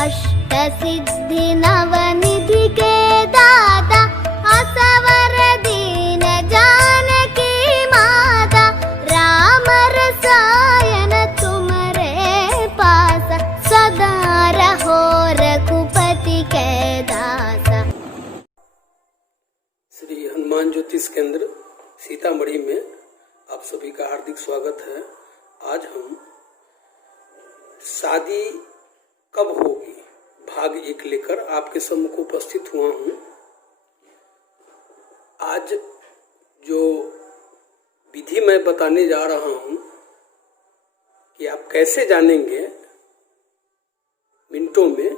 अष्टसिद्धि नवनिधि के दाता असवर दीन जानकी माता राम रसायन तुम्हारे पास सदा रहो रघुपति के दासा। श्री हनुमान ज्योतिष केंद्र सीतामढ़ी में आप सभी का हार्दिक स्वागत है। आज हम शादी कब होगी भाग 1 लेकर आपके सम्मुख उपस्थित हुआ हूँ। आज जो विधि मैं बताने जा रहा हूँ कि आप कैसे जानेंगे मिनटों में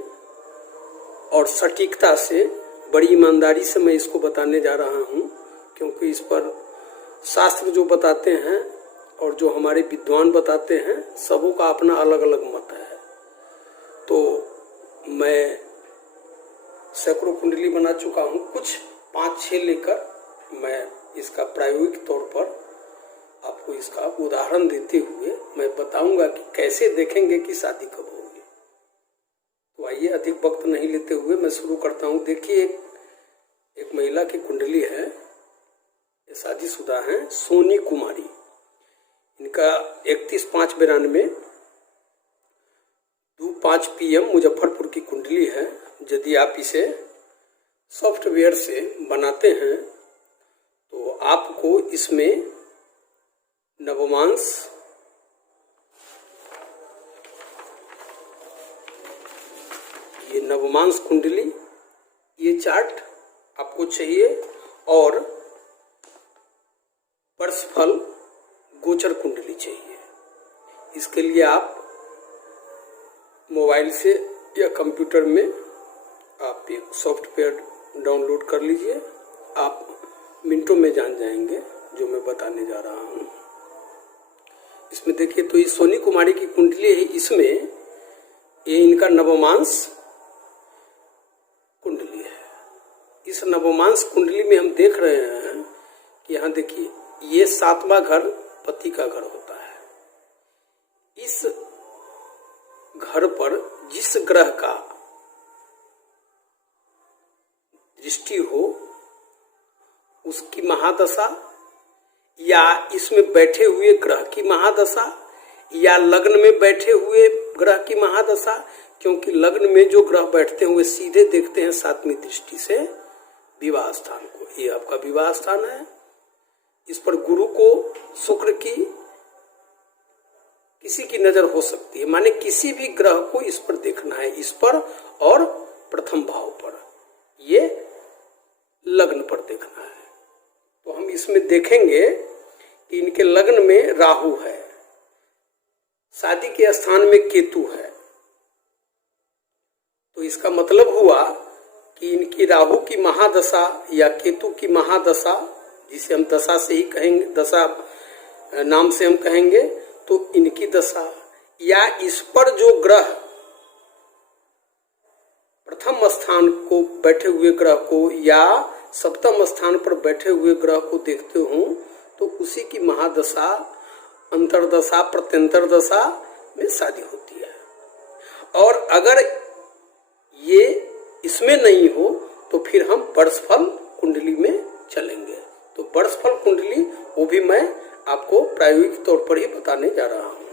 और सटीकता से, बड़ी ईमानदारी से मैं इसको बताने जा रहा हूँ, क्योंकि इस पर शास्त्र जो बताते हैं और जो हमारे विद्वान बताते हैं सबों का अपना अलग अलग मत है। तो मैं सैकड़ों कुंडली बना चुका हूँ, कुछ 5-6 लेकर मैं इसका प्रायोगिक तौर पर आपको इसका उदाहरण देते हुए मैं बताऊंगा कि कैसे देखेंगे कि शादी कब होगी। तो आइए अधिक वक्त नहीं लेते हुए मैं शुरू करता हूँ। देखिए एक महिला की कुंडली है, ये शादीशुदा हैं, सोनी कुमारी। इनका 31/5/92 2:05 PM मुजफ्फरपुर की कुंडली है। यदि आप इसे सॉफ्टवेयर से बनाते हैं तो आपको इसमें नवमांश, ये नवमांश कुंडली, ये चार्ट आपको चाहिए और वर्षफल गोचर कुंडली चाहिए। इसके लिए आप मोबाइल से या कंप्यूटर में आप एक सॉफ्टवेयर डाउनलोड कर लीजिए। आप मिनटों में जान जाएंगे जो मैं बताने जा रहा हूँ। इसमें देखिए, तो ये सोनी कुमारी की कुंडली है। इसमें ये इनका नवमांश कुंडली है। इस नवमांश कुंडली में हम देख रहे हैं कि यहाँ देखिए, ये 7वां घर पति का घर होता है। इस घर पर जिस ग्रह का दृष्टि हो उसकी महादशा, या इसमें बैठे हुए ग्रह की महादशा, या लग्न में बैठे हुए ग्रह की महादशा, क्योंकि लग्न में जो ग्रह बैठते हैं वे सीधे देखते हैं 7वीं दृष्टि से विवाह स्थान को। ये आपका विवाह स्थान है। इस पर गुरु को, शुक्र की, किसी की नजर हो सकती है, माने किसी भी ग्रह को इस पर देखना है, इस पर और प्रथम भाव पर, ये लग्न पर देखना है। तो हम इसमें देखेंगे कि इनके लग्न में राहु है, शादी के स्थान में केतु है। तो इसका मतलब हुआ कि इनकी राहु की महादशा या केतु की महादशा, जिसे हम दशा से ही कहेंगे, दशा नाम से हम कहेंगे, तो इनकी दशा या इस पर जो ग्रह प्रथम स्थान को बैठे हुए ग्रह को या सप्तम स्थान पर बैठे हुए ग्रह को देखते हो तो उसी की महादशा, अंतरदशा, प्रत्यंतर दशा में शादी होती है। और अगर ये इसमें नहीं हो तो फिर हम वर्षफल कुंडली में चलेंगे। तो वर्षफल कुंडली वो भी मैं आपको प्रायोगिक तौर पर ही बताने जा रहा हूँ।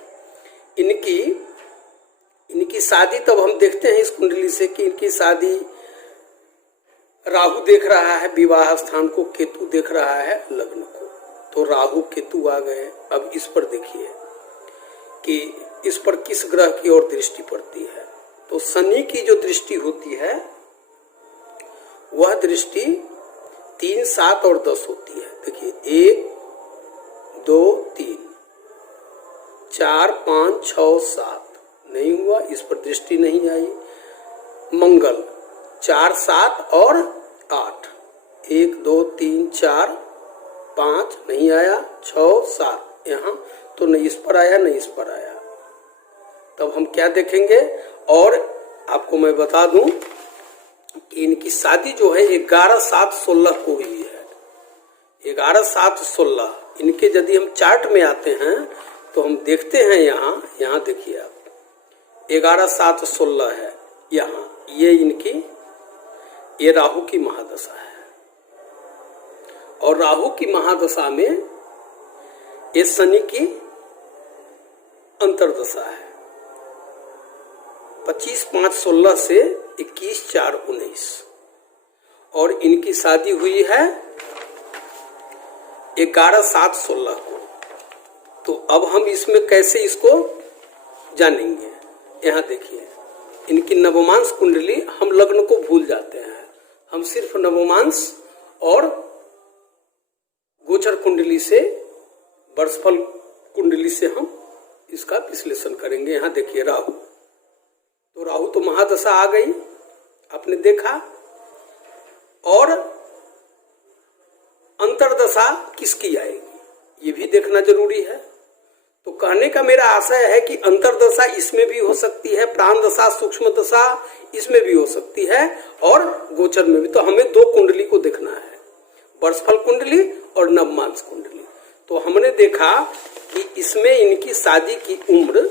इनकी शादी तब हम देखते हैं इस कुंडली से कि इनकी शादी, राहु देख रहा है विवाह स्थान को, केतु देख रहा है लग्न को। तो राहु केतु आ गए। अब इस पर देखिए कि इस पर किस ग्रह की ओर दृष्टि पड़ती है। तो शनि की जो दृष्टि होती है वह दृष्टि 3, 7 और 10 होती है। देखिए 1, 2, 3, 4, 5, 6, 7 नहीं हुआ, इस पर दृष्टि नहीं आई। मंगल 4, 7 और 8, 1, 2, 3, 4, 5 नहीं आया, 6, 7 यहाँ तो नहीं इस पर आया, नहीं इस पर आया। तब हम क्या देखेंगे, और आपको मैं बता दूं कि इनकी शादी जो है 11/7/16 को हुई है। 11/7/16 इनके यदि हम चार्ट में आते हैं तो हम देखते हैं यहाँ देखिए आप 11/7/16 है। यहाँ ये राहु की महादशा है, और राहु की महादशा में ये शनि की अंतर्दशा है 25/5/16 से 21/4/19, और इनकी शादी हुई है 11/7/16 को। तो अब हम इसमें कैसे इसको जानेंगे, यहाँ देखिए इनकी नवमांश कुंडली, हम लग्न को भूल जाते हैं, हम सिर्फ नवमांश और गोचर कुंडली से, वर्षफल कुंडली से हम इसका विश्लेषण करेंगे। यहाँ देखिए राहु, तो राहु तो महादशा आ गई, आपने देखा, और अंतर्दशा किसकी आएगी ये भी देखना जरूरी है। तो कहने का मेरा आशय है कि अंतर्दशा इसमें भी हो सकती है, प्राण दशा, सूक्ष्म दशा इसमें भी हो सकती है, और गोचर में भी। तो हमें दो कुंडली को देखना है, वर्षफल कुंडली और नवमांश कुंडली। तो हमने देखा कि इसमें इनकी शादी की उम्र,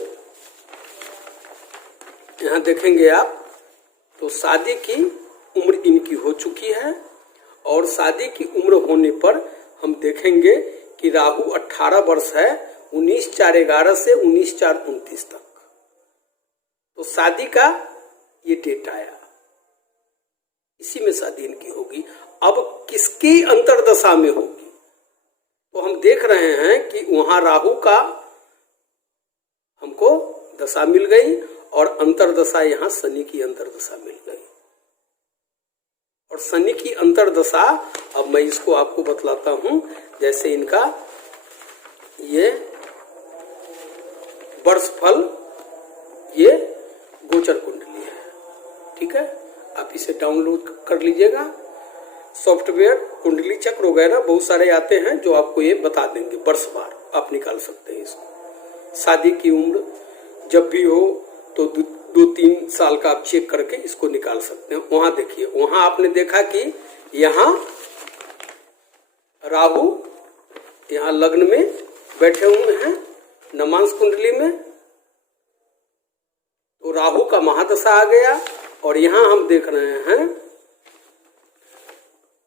यहाँ देखेंगे आप, तो शादी की उम्र इनकी हो चुकी है, और शादी की उम्र होने पर हम देखेंगे कि राहु 18 वर्ष है 19/4/11 से 19/4/29 तक। तो शादी का ये डेट आया, इसी में शादी इनकी होगी। अब किसकी अंतर्दशा में होगी, तो हम देख रहे हैं कि वहां राहु का हमको दशा मिल गई, और अंतर्दशा यहाँ शनि की अंतर्दशा मिल गई। और शनि की अंतर्दशा, अब मैं इसको आपको बतलाता हूं, जैसे इनका ये वर्षफल, ये गोचर कुंडली है, ठीक है, आप इसे डाउनलोड कर लीजिएगा। सॉफ्टवेयर कुंडली चक्र वगैरह बहुत सारे आते हैं जो आपको ये बता देंगे, वर्षवार आप निकाल सकते हैं इसको। शादी की उम्र जब भी हो तो 2-3 साल का आप चेक करके इसको निकाल सकते हैं। वहां देखिए, वहां आपने देखा कि यहाँ राहु यहाँ लग्न में बैठे हुए हैं नवमांश कुंडली में, तो राहु का महादशा आ गया। और यहाँ हम देख रहे हैं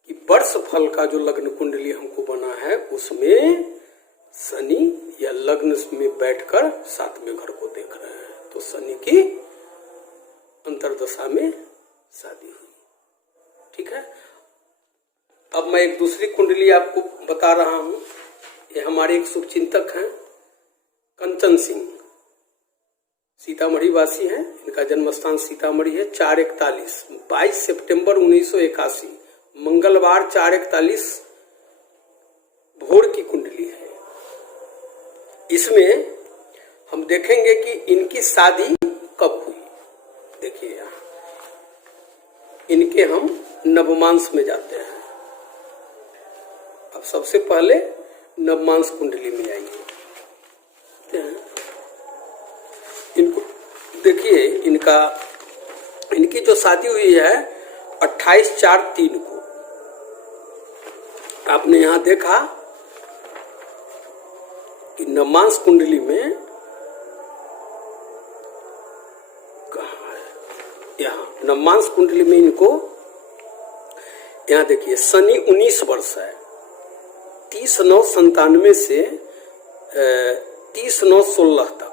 कि वर्ष फल का जो लग्न कुंडली हमको बना है उसमें शनि या लग्न में बैठकर 7वें घर को देख रहे हैं। तो शनि की अंतर्दशा में शादी हुई, ठीक है। अब मैं एक दूसरी कुंडली आपको बता रहा हूं। ये हमारे एक शुभचिंतक हैं कंचन सिंह, सीतामढ़ी वासी हैं, इनका जन्म स्थान सीतामढ़ी है। 4:41 22 सितंबर 1981 मंगलवार 4:41 भोर की कुंडली है। इसमें हम देखेंगे कि इनकी शादी कब हुई। देखिए यहाँ इनके हम नवमांश में जाते हैं। अब सबसे पहले नवमांश कुंडली में आएंगे। इनको देखिए, इनकी जो शादी हुई है 28/4/3 को। आपने यहाँ देखा कि नवमांश कुंडली में कहाँ है, यहाँ नवमांश कुंडली में इनको यहाँ देखिए शनि 19 वर्ष है, 30/9/97 से 30/9/16 तक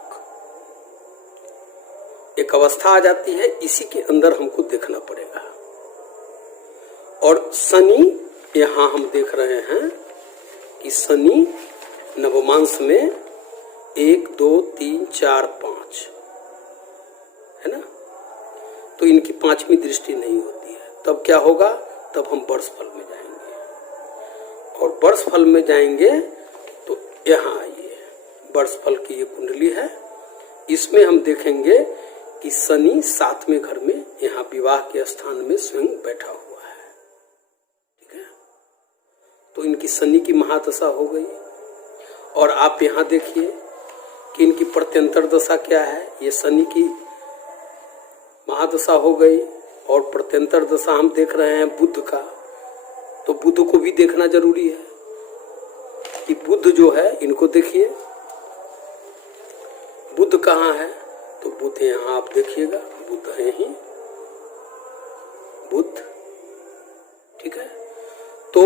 एक अवस्था आ जाती है। इसी के अंदर हमको देखना पड़ेगा। और शनि यहाँ हम देख रहे हैं कि शनि नवमांश में 1 2 3 4 5 है ना, तो इनकी 5वीं दृष्टि नहीं होती है। तब क्या होगा, तब हम वर्षफल में जाएंगे। और वर्षफल में जाएंगे तो यहाँ आइए, वर्षफल की ये कुंडली है। इसमें हम देखेंगे कि शनि 7वें घर में यहाँ विवाह के स्थान में स्वयं बैठा हुआ है, ठीक है। तो इनकी शनि की महादशा हो गई। और आप यहाँ देखिए कि इनकी प्रत्यंतर दशा क्या है। ये शनि की महादशा हो गई, और प्रत्यंतर दशा हम देख रहे हैं बुध का। तो बुध को भी देखना जरूरी है कि बुध जो है, इनको देखिए बुध कहाँ है। तो बुध यहाँ आप देखिएगा, बुध है ही बुध। ठीक है, तो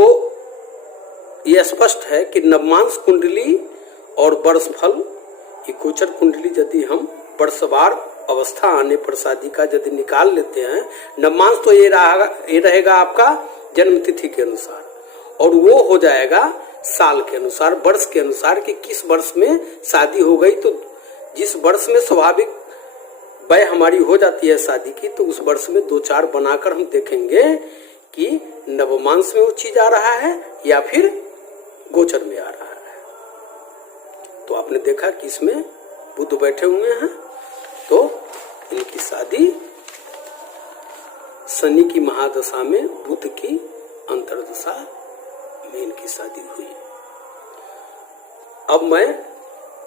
यह स्पष्ट है कि नवमांस कुंडली और वर्षफल, ये गोचर कुंडली यदि हम वर्षवार अवस्था आने पर शादी का यदि निकाल लेते हैं, नवमांस तो ये रहेगा आपका जन्म तिथि के अनुसार, और वो हो जाएगा साल के अनुसार, वर्ष के अनुसार कि किस वर्ष में शादी हो गई। तो जिस वर्ष में स्वाभाविक वय हमारी हो जाती है शादी की, तो उस वर्ष में 2-4 बनाकर हम देखेंगे कि नवमांस में वो चीज आ रहा है या फिर गोचर में आ रहा है। तो आपने देखा कि इसमें बुध बैठे हुए हैं, तो इनकी शादी शनि की महादशा में बुध की अंतर्दशा में इनकी शादी हुई। अब मैं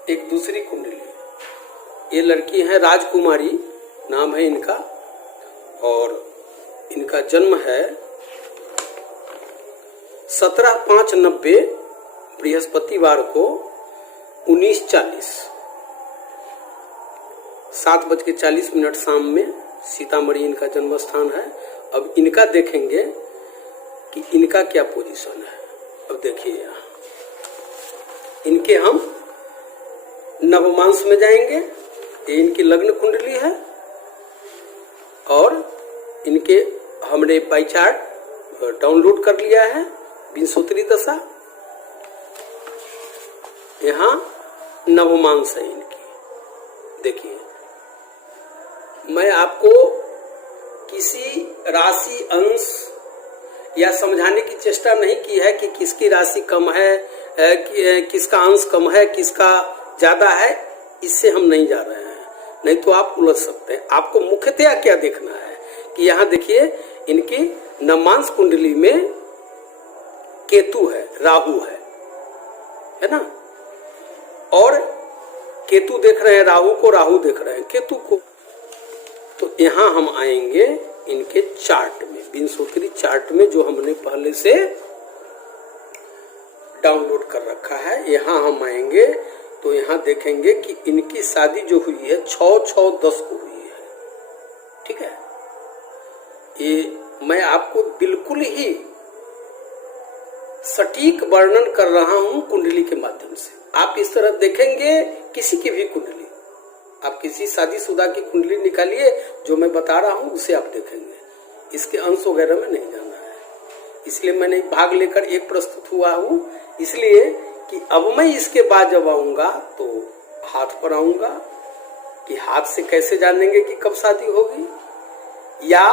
एक दूसरी कुंडली, ये लड़की है राजकुमारी नाम है इनका, और इनका जन्म है 17/5/90 बृहस्पतिवार को 19:40 7:40 शाम में सीतामढ़ी इनका जन्म स्थान है। अब इनका देखेंगे कि इनका क्या पोजीशन है। अब देखिए यहाँ इनके हम नवमांस में जाएंगे, ये इनकी लग्न कुंडली है, और इनके हमने पाई चार्ट डाउनलोड कर लिया है, विंशोत्तरी दशा, यहाँ नवमांस है इनकी। देखिए, मैं आपको किसी राशि अंश या समझाने की चेष्टा नहीं की है कि किसकी राशि कम है, किसका अंश कम है, किसका ज्यादा है, इससे हम नहीं जा रहे हैं, नहीं तो आप उलझ सकते हैं। आपको मुख्यतया क्या देखना है कि यहाँ देखिए इनकी नवमांस कुंडली में केतु है, राहु है ना, और केतु देख रहे हैं राहु को, राहु देख रहे हैं केतु को। तो यहाँ हम आएंगे इनके चार्ट में, विंशोत्तरी चार्ट में जो हमने पहले से डाउनलोड कर रखा है, यहाँ हम आएंगे तो यहाँ देखेंगे कि इनकी शादी जो हुई है 6/6/10 को हुई है। ठीक है, ये मैं आपको बिल्कुल ही सटीक वर्णन कर रहा हूं कुंडली के माध्यम से। आप इस तरह देखेंगे किसी की भी कुंडली, आप किसी शादीशुदा की कुंडली निकालिए, जो मैं बता रहा हूं उसे आप देखेंगे, इसके अंश वगैरह में नहीं जाना है। इसलिए मैंने भाग लेकर एक प्रस्तुत हुआ हूं, इसलिए कि अब मैं इसके बाद जब आऊंगा तो हाथ पर आऊंगा कि हाथ से कैसे जानेंगे कि कब शादी होगी, या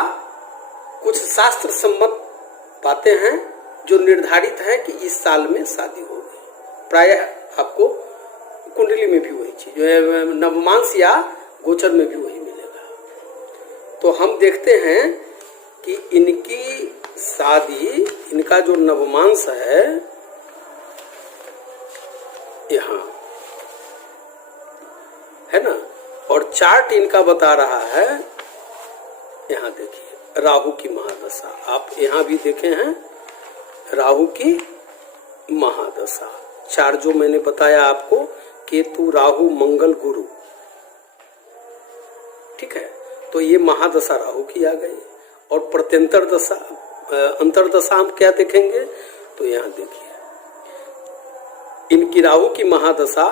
कुछ शास्त्र सम्मत बातें हैं जो निर्धारित है कि इस साल में शादी होगी। प्रायः आपको कुंडली में भी वही चीज जो है, नवमांस या गोचर में भी वही मिलेगा। तो हम देखते हैं कि इनकी शादी, इनका जो नवमांस है यहाँ है ना, और चार्ट इनका बता रहा है, यहाँ देखिए राहु की महादशा, आप यहाँ भी देखे हैं राहु की महादशा। चार जो मैंने बताया आपको, केतु राहु मंगल गुरु, ठीक है, तो ये महादशा राहु की आ गई। और प्रत्यंतर दशा, अंतरदशा हम क्या देखेंगे, तो यहाँ देखिए इनकी राहु की महादशा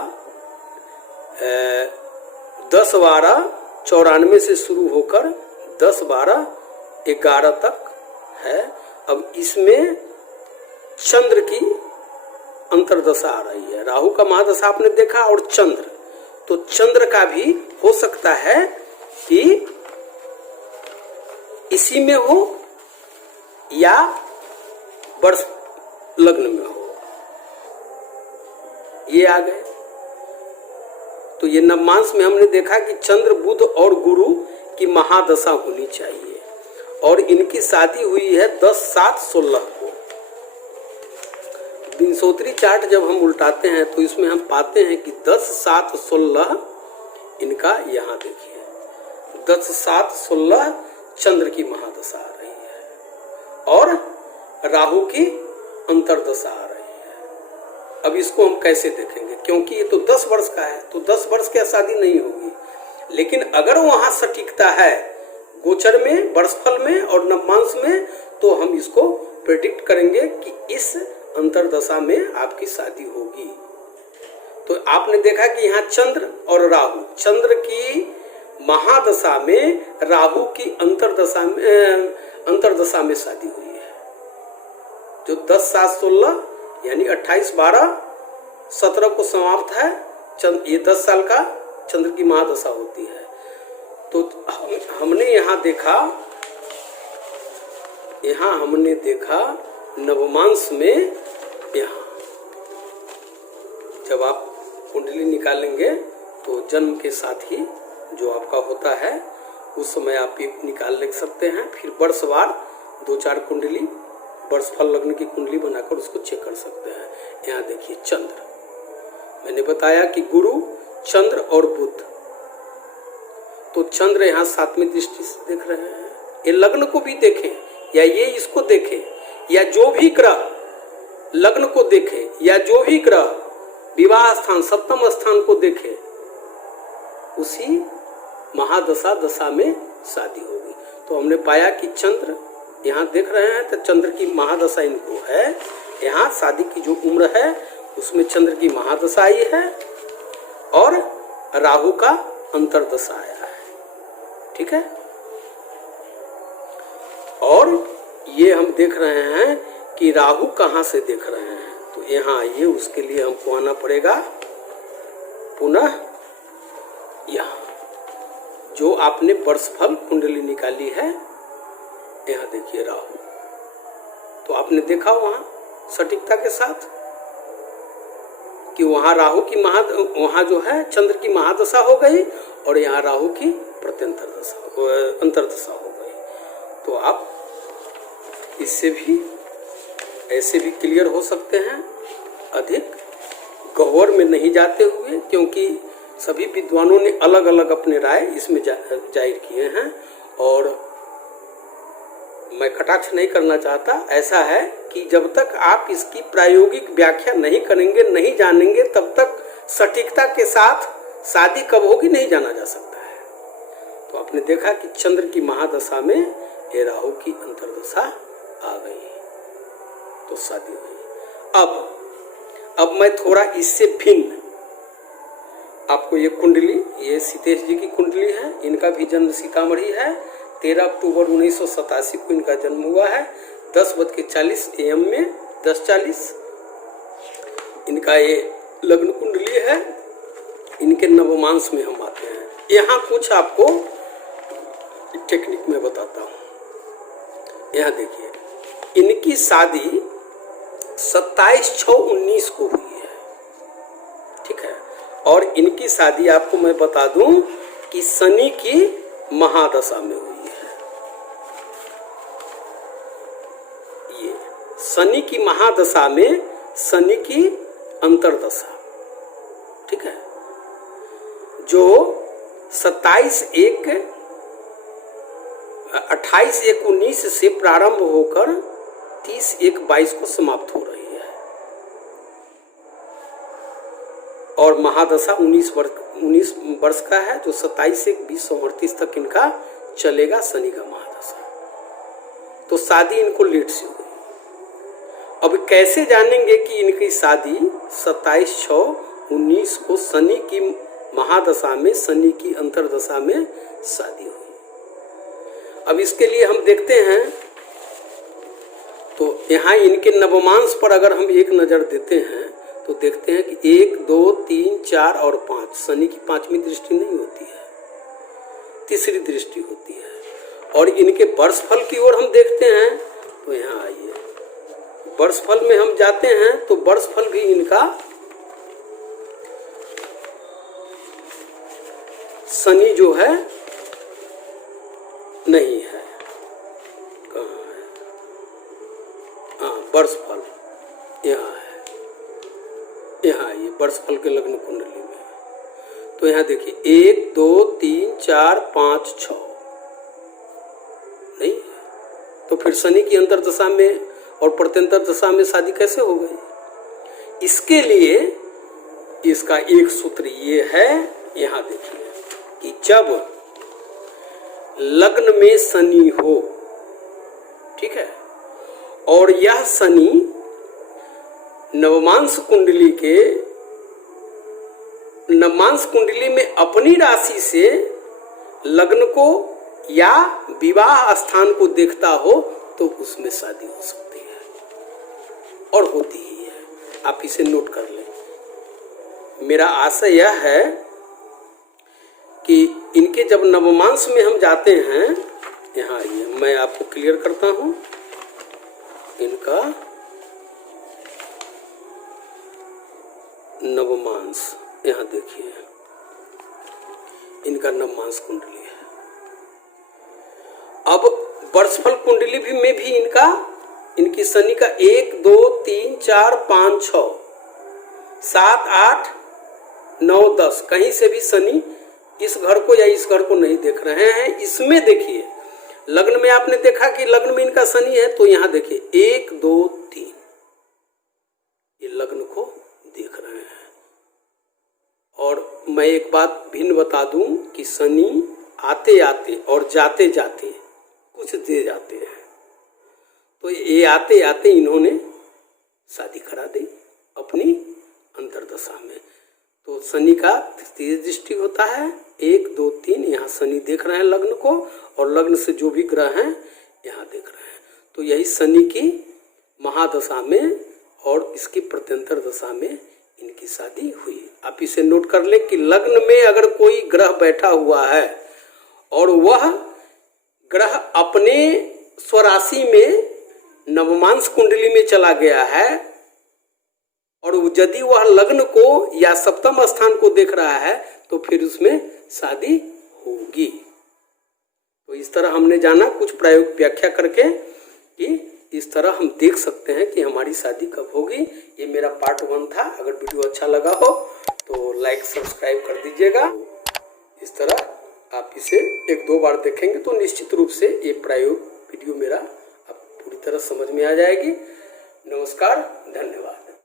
10/12/94 से शुरू होकर 10/12/11 तक है। अब इसमें चंद्र की अंतरदशा आ रही है। राहु का महादशा आपने देखा, और चंद्र, तो चंद्र का भी हो सकता है कि इसी में हो या वर्ष लग्न में हो, ये आ गए। तो ये नवमांस में हमने देखा कि चंद्र बुध और गुरु की महादशा होनी चाहिए, और इनकी शादी हुई है 10/7/16 को। विंशोत्तरी चार्ट जब हम उल्टाते हैं तो इसमें हम पाते हैं कि 10/7/16 इनका, यहाँ देखिए 10/7/16 चंद्र की महादशा आ रही है, और राहु की अंतरदशा आ रही है। अब इसको हम कैसे देखेंगे, क्योंकि ये तो 10 वर्ष का है, तो 10 वर्ष की शादी नहीं होगी। लेकिन अगर वहां सटीकता है गोचर में, वर्षफल में और नवमांश में, तो हम इसको प्रेडिक्ट करेंगे कि इस अंतरदशा में आपकी शादी होगी। तो आपने देखा कि यहाँ चंद्र और राहु, चंद्र की महादशा में, राहु की अंतरदशा में शादी हुई है, जो 10/7/16 यानी 28/12/17 को समाप्त है। ये 10 साल का चंद्र की महादशा होती है। तो हमने यहाँ देखा नवमांश में, यहाँ जब आप कुंडली निकालेंगे तो जन्म के साथ ही जो आपका होता है उस समय आप ये निकाल सकते हैं। फिर वर्षवार 2-4 कुंडली, वर्षफल लग्न की कुंडली बनाकर उसको चेक कर सकते हैं। यहाँ देखिए चंद्र, मैंने बताया कि गुरु, चंद्र और बुध, तो चंद्र यहाँ 7वीं दृष्टि से देख रहे हैं। ये लग्न को भी देखें या ये इसको देखें, या जो भी ग्रह लग्न को देखे या जो भी ग्रह विवाह स्थान 7म स्थान को देखे, उसी महादशा दशा में शादी होगी। तो हमने पाया कि चंद्र यहाँ देख रहे हैं, तो चंद्र की महादशा इनको है। यहाँ शादी की जो उम्र है उसमें चंद्र की महादशा आई है और राहु का अंतरदशा आया है। ठीक है, और ये हम देख रहे हैं कि राहु कहाँ से देख रहे हैं, तो यहाँ आइए, उसके लिए हमको आना पड़ेगा पुनः यहाँ जो आपने वर्षफल कुंडली निकाली है। यहाँ देखिए राहु, तो आपने देखा वहां सटीकता के साथ कि वहां राहु की वहां जो है चंद्र की महादशा हो गई और यहाँ राहु की अंतरदशा हो गई। तो आप इससे भी ऐसे भी क्लियर हो सकते हैं, अधिक गहवर में नहीं जाते हुए, क्योंकि सभी विद्वानों ने अलग अलग अपने राय इसमें जाहिर किए हैं। और मैं कटाक्ष नहीं करना चाहता, ऐसा है कि जब तक आप इसकी प्रायोगिक व्याख्या नहीं करेंगे, नहीं जानेंगे, तब तक सटीकता के साथ शादी कब होगी नहीं जाना जा सकता है। तो आपने देखा कि चंद्र की महादशा में ये राहु की अंतरदशा आ गई तो शादी हुई। अब मैं थोड़ा इससे भिन्न आपको ये कुंडली, ये सीतेश जी की कुंडली है, इनका भी जन्म सीतामढ़ी है। 13 अक्टूबर 1987 को इनका जन्म हुआ है। 10:40 AM में 10:40 इनका ये लग्न कुंडली है। इनके नवमांश में हम आते हैं। यहाँ कुछ आपको टेक्निक में बताता हूँ। यहाँ देखिए, इनकी शादी 27/6/19 को हुई है। ठीक है, और इनकी शादी आपको मैं बता दूं कि शनि की महादशा में हुई है। ये शनि की महादशा में शनि की अंतरदशा, ठीक है, जो 28/1/19 से प्रारंभ होकर 30/1/22 को समाप्त हो रही है। और महादशा 19 वर्ष का है, जो 27/1/2038 तक इनका चलेगा शनि का महादशा। तो शादी इनको लेट से हुई। अब कैसे जानेंगे कि इनकी शादी 27/6/19 को शनि की महादशा में, शनि की अंतरदशा में शादी हुई। अब इसके लिए हम देखते हैं, तो यहाँ इनके नवमांश पर अगर हम एक नजर देते हैं तो देखते हैं कि 1, 2, 3, 4 और 5 शनि की 5वीं दृष्टि नहीं होती है, तीसरी दृष्टि होती है। और इनके वर्षफल की ओर हम देखते हैं, तो यहाँ आइए, वर्षफल में हम जाते हैं तो वर्षफल भी इनका शनि जो है नहीं है। कहाँ है? हाँ, वर्षफल यहाँ है। यहाँ ये वर्षफल के लग्न कुंडली में, तो यहाँ देखिए 1, 2, 3, 4, 5, 6 नहीं है। तो फिर शनि की अंतरदशा में और प्रत्यंतर दशा में शादी कैसे हो गई? इसके लिए इसका एक सूत्र ये है, यहाँ देखिए कि जब लग्न में शनि हो, ठीक है, और यह शनि नवमांश कुंडली में अपनी राशि से लग्न को या विवाह स्थान को देखता हो तो उसमें शादी हो सकती है और होती ही है। आप इसे नोट कर लें। मेरा आशय यह है कि इनके जब नवमांश में हम जाते हैं, यहाँ आइए मैं आपको क्लियर करता हूं इनका नवमांश। यहाँ देखिए इनका नवमांश कुंडली है। अब वर्षफल कुंडली में भी इनकी शनि का 1 2 3 4 5 6 7 8 9 10 कहीं से भी शनि इस घर को या इस घर को नहीं देख रहे हैं। इसमें देखिए लग्न में आपने देखा कि लग्न में इनका शनि है, तो यहां देखिए 1 2 3 ये लग्न को देख रहे हैं। और मैं एक बात भिन्न बता दूं कि शनि आते आते और जाते जाते कुछ दे जाते हैं। तो ये आते आते इन्होंने शादी करा दी अपनी अंतर्दशा में। तो शनि का तृतीय दृष्टि होता है 1 2 3। यहाँ शनि देख रहे हैं लग्न को, और लग्न से जो भी ग्रह हैं यहाँ देख रहे हैं। तो यही शनि की महादशा में और इसकी प्रत्यंतर दशा में इनकी शादी हुई। आप इसे नोट कर ले कि लग्न में अगर कोई ग्रह बैठा हुआ है और वह ग्रह अपने स्वराशि में नवमांश कुंडली में चला गया है और यदि वह लग्न को या सप्तम स्थान को देख रहा है तो फिर उसमें शादी होगी। तो इस तरह हमने जाना कुछ प्रायोग व्याख्या करके कि इस तरह हम देख सकते हैं कि हमारी शादी कब होगी। ये मेरा पार्ट 1 था। अगर वीडियो अच्छा लगा हो तो लाइक सब्सक्राइब कर दीजिएगा। इस तरह आप इसे 1-2 बार देखेंगे तो निश्चित रूप से ये प्रायोग वीडियो मेरा आप पूरी तरह समझ में आ जाएगी। नमस्कार, धन्यवाद।